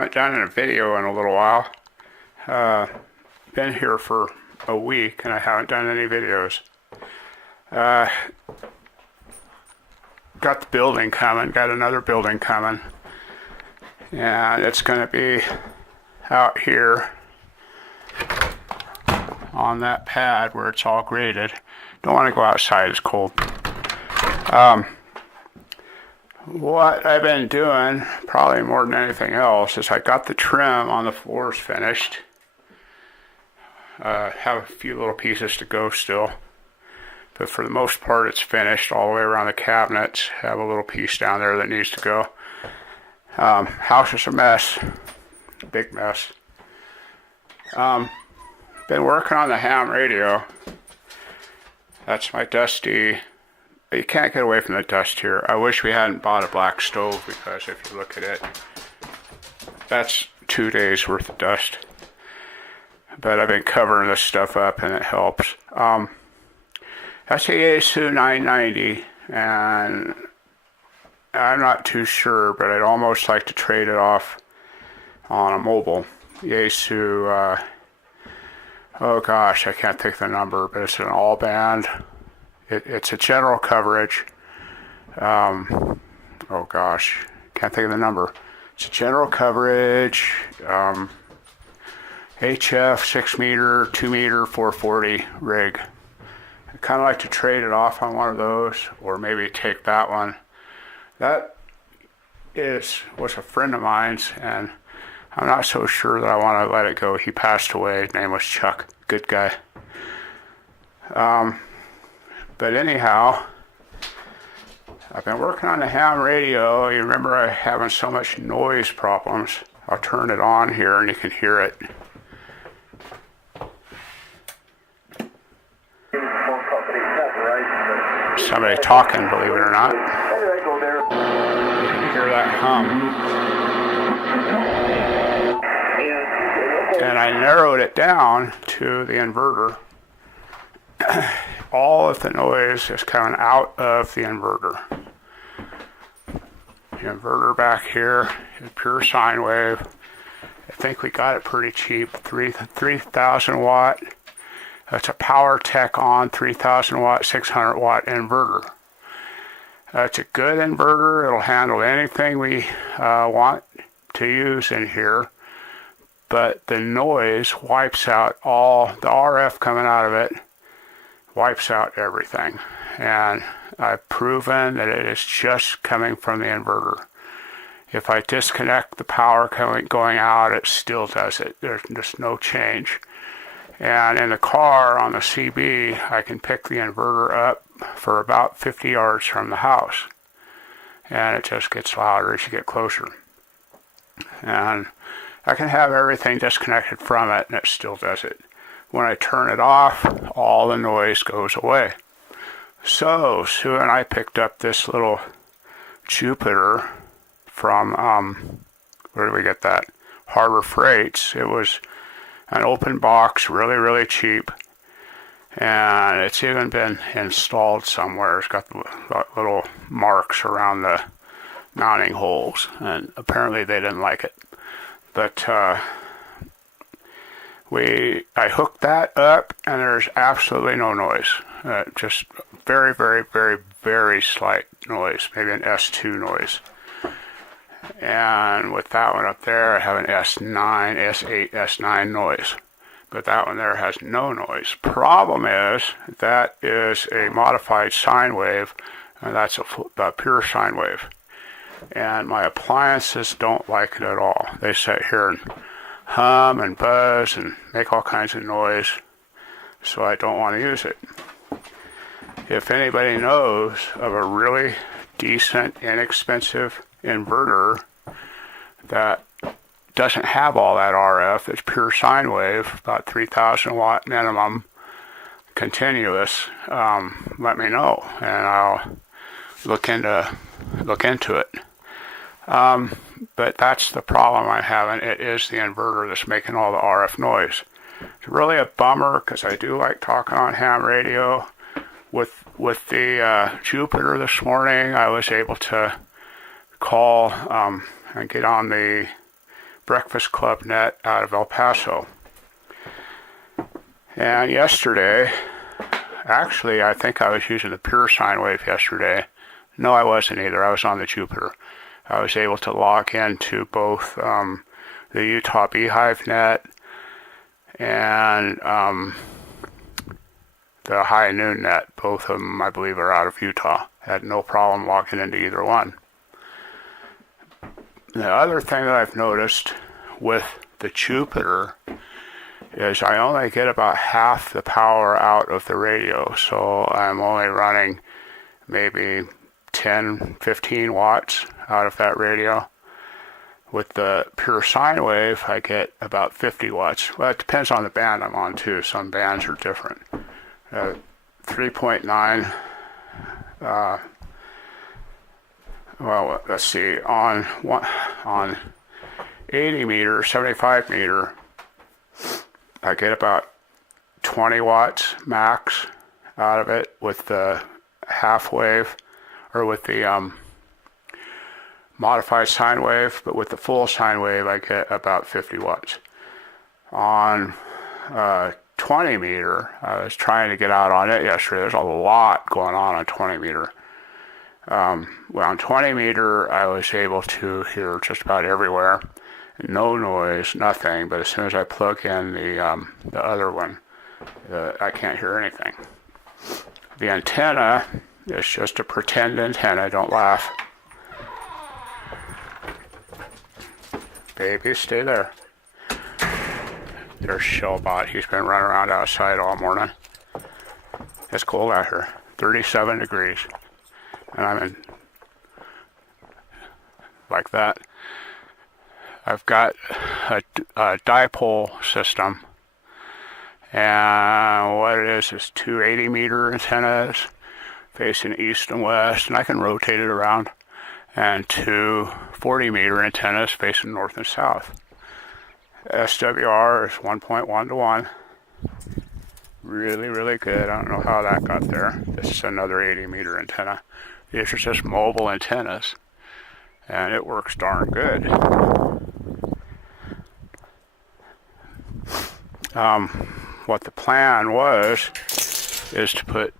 Haven't done a video in a little while. Been here for a week and I haven't done any videos. Got the building coming, got another building coming, and it's going to be out here on that pad where it's all graded. Don't want to go outside, it's cold. What I've been doing, probably more than anything else, is I got the trim on the floors finished. Have a few little pieces to go still, but for the most part it's finished all the way around the cabinets. Have a little piece down there that needs to go. House is a mess, big mess. Been working on the ham radio. That's my dusty. You can't get away from the dust here. I wish we hadn't bought a black stove, because if you look at it, that's 2 days worth of dust. But I've been covering this stuff up and it helps. That's a Yaesu 990, and I'm not too sure, but I'd almost like to trade it off on a mobile Yaesu. Oh gosh, I can't think of the number, but it's an all band. It's a general coverage. Oh gosh, can't think of the number. It's a general coverage. HF 6 meter, 2 meter, 440 rig. I'd kind of like to trade it off on one of those, or maybe take that one. That was a friend of mine's, and I'm not so sure that I want to let it go. He passed away. His name was Chuck. Good guy. But anyhow, I've been working on the ham radio. You remember I having so much noise problems. I'll turn it on here and you can hear it. Somebody talking, believe it or not. You can hear that hum. And I narrowed it down to the inverter. All of the noise is coming out of the inverter. The inverter back here is pure sine wave. I think we got it pretty cheap, 3,000 watt. That's a Power Tech on 3,000 watt, 600 watt inverter. It's a good inverter. It'll handle anything we want to use in here. But the noise wipes out all the RF coming out of it. Wipes out everything, and I've proven that it is just coming from the inverter. If I disconnect the power going out, it still does it. There's just no change. And in the car on the CB, I can pick the inverter up for about 50 yards from the house, and it just gets louder as you get closer. And I can have everything disconnected from it, and it still does it. When I turn it off, all the noise goes away. So Sue and I picked up this little Jupiter from, where did we get that? Harbor Freights. It was an open box, really, really cheap. And it's even been installed somewhere. It's got little marks around the mounting holes. And apparently they didn't like it. But, I hooked that up, and there's absolutely no noise. Just very, very, very, very slight noise, maybe an S2 noise. And with that one up there, I have an S9, S8, S9 noise. But that one there has no noise. Problem is, that is a modified sine wave, and that's a pure sine wave. And my appliances don't like it at all. They sit here and hum and buzz and make all kinds of noise, so I don't want to use it. If anybody knows of a really decent, inexpensive inverter that doesn't have all that RF, it's pure sine wave, about 3,000 watt minimum, continuous, let me know, and I'll look into it. But that's the problem I'm having. It is the inverter that's making all the RF noise. It's really a bummer, because I do like talking on ham radio. With the Jupiter this morning, I was able to call and get on the Breakfast Club net out of El Paso. And yesterday, actually, I think I was using the pure sine wave yesterday. No, I wasn't either. I was on the Jupiter. I was able to log into both the Utah Beehive net and the High Noon net. Both of them, I believe, are out of Utah. Had no problem logging into either one. The other thing that I've noticed with the Jupiter is I only get about half the power out of the radio, so I'm only running maybe 10, 15 watts out of that radio. With the pure sine wave, I get about 50 watts. Well, it depends on the band I'm on too. Some bands are different. 3.9, well, let's see, on 80 meter, 75 meter, I get about 20 watts max out of it with the half wave, or with the modified sine wave, but with the full sine wave I get about 50 watts. On 20 meter, I was trying to get out on it yesterday. There's a lot going on 20 meter. Well, on 20 meter, I was able to hear just about everywhere. No noise, nothing, but as soon as I plug in the other one, I can't hear anything. The antenna is just a pretend antenna, don't laugh. Baby, stay there. There's Shellbot. He's been running around outside all morning. It's cold out here, 37 degrees. And I'm in, like that. I've got a dipole system. And what it is 2 80 meter antennas facing east and west, and I can rotate it around. And 2 40 meter antennas facing north and south. SWR is 1.1 to 1. Really, really good. I don't know how that got there. This is another 80 meter antenna. These are just mobile antennas, and it works darn good. What the plan was is to put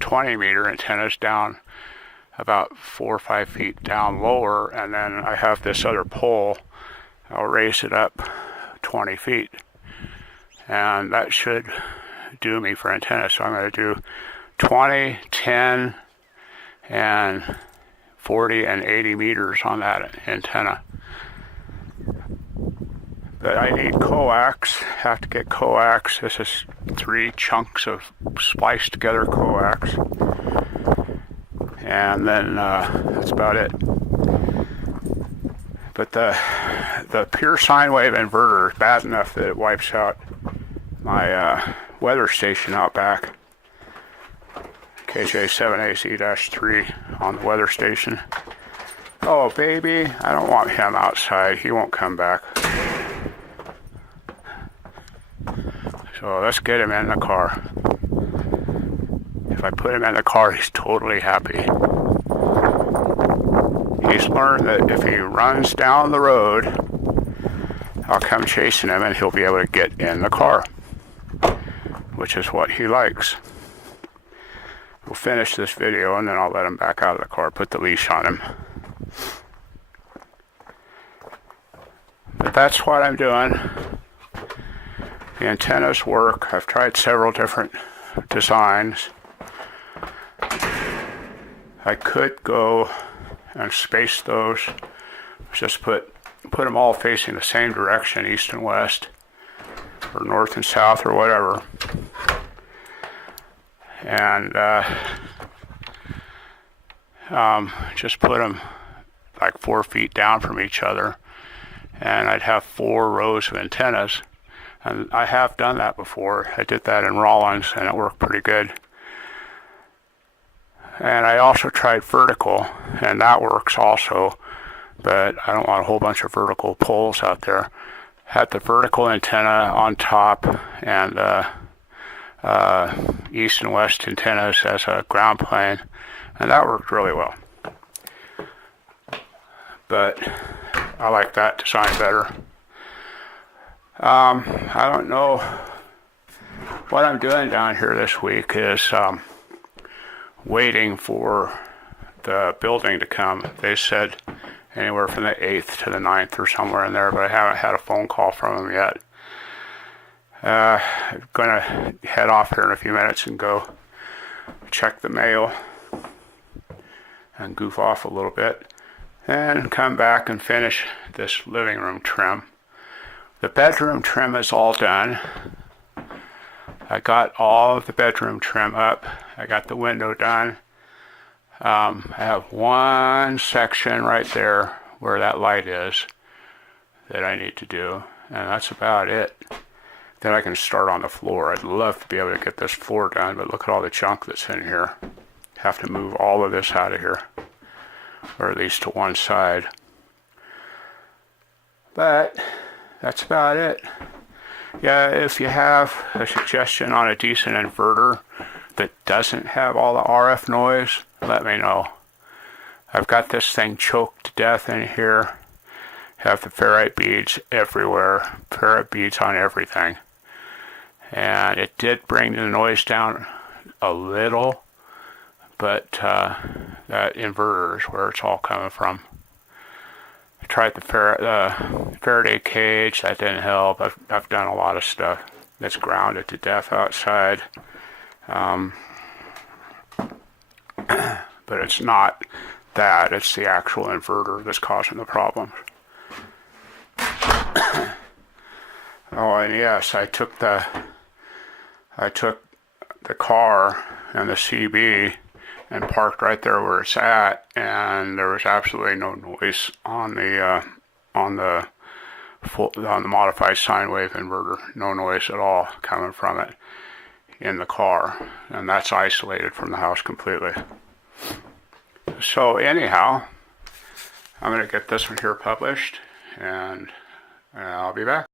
20 meter antennas down about 4 or 5 feet down lower, and then I have this other pole. I'll raise it up 20 feet, and that should do me for antennas. So I'm going to do 20, 10, and 40 and 80 meters on that antenna. But I need coax, have to get coax. This is 3 chunks of spliced together coax. And then that's about it. But the pure sine wave inverter is bad enough that it wipes out my weather station out back. KJ7AC-3 on the weather station. Oh, baby, I don't want him outside. He won't come back. So let's get him in the car. If I put him in the car, he's totally happy. He's learned that if he runs down the road, I'll come chasing him and he'll be able to get in the car, which is what he likes. We'll finish this video and then I'll let him back out of the car, put the leash on him. But that's what I'm doing. The antennas work. I've tried several different designs. I could go and space those, just put them all facing the same direction, east and west, or north and south, or whatever. And just put them like 4 feet down from each other, and I'd have 4 rows of antennas. And I have done that before. I did that in Rollins, and it worked pretty good. And I also tried vertical, and that works also, but I don't want a whole bunch of vertical poles out there. Had the vertical antenna on top, and east and west antennas as a ground plane, and that worked really well. But I like that design better. I don't know what I'm doing down here this week is waiting for the building to come. They said anywhere from the 8th to the 9th or somewhere in there, but I haven't had a phone call from them yet. I'm going to head off here in a few minutes and go check the mail and goof off a little bit and come back and finish this living room trim. The bedroom trim is all done. I got all of the bedroom trim up. I got the window done. I have one section right there where that light is that I need to do, and that's about it. Then I can start on the floor. I'd love to be able to get this floor done, but look at all the junk that's in here. Have to move all of this out of here, or at least to one side. But that's about it. Yeah, if you have a suggestion on a decent inverter that doesn't have all the RF noise, let me know. I've got this thing choked to death in here. Have the ferrite beads everywhere. Ferrite beads on everything. And it did bring the noise down a little, but that inverter is where it's all coming from. I tried the Faraday cage. That didn't help. I've done a lot of stuff that's grounded to death outside. But it's not that. It's the actual inverter that's causing the problems. Oh, and yes, I took the car and the CB and parked right there where it's at, and there was absolutely no noise on the modified sine wave inverter. No noise at all coming from it in the car, and that's isolated from the house completely. So anyhow, I'm going to get this one here published, and I'll be back.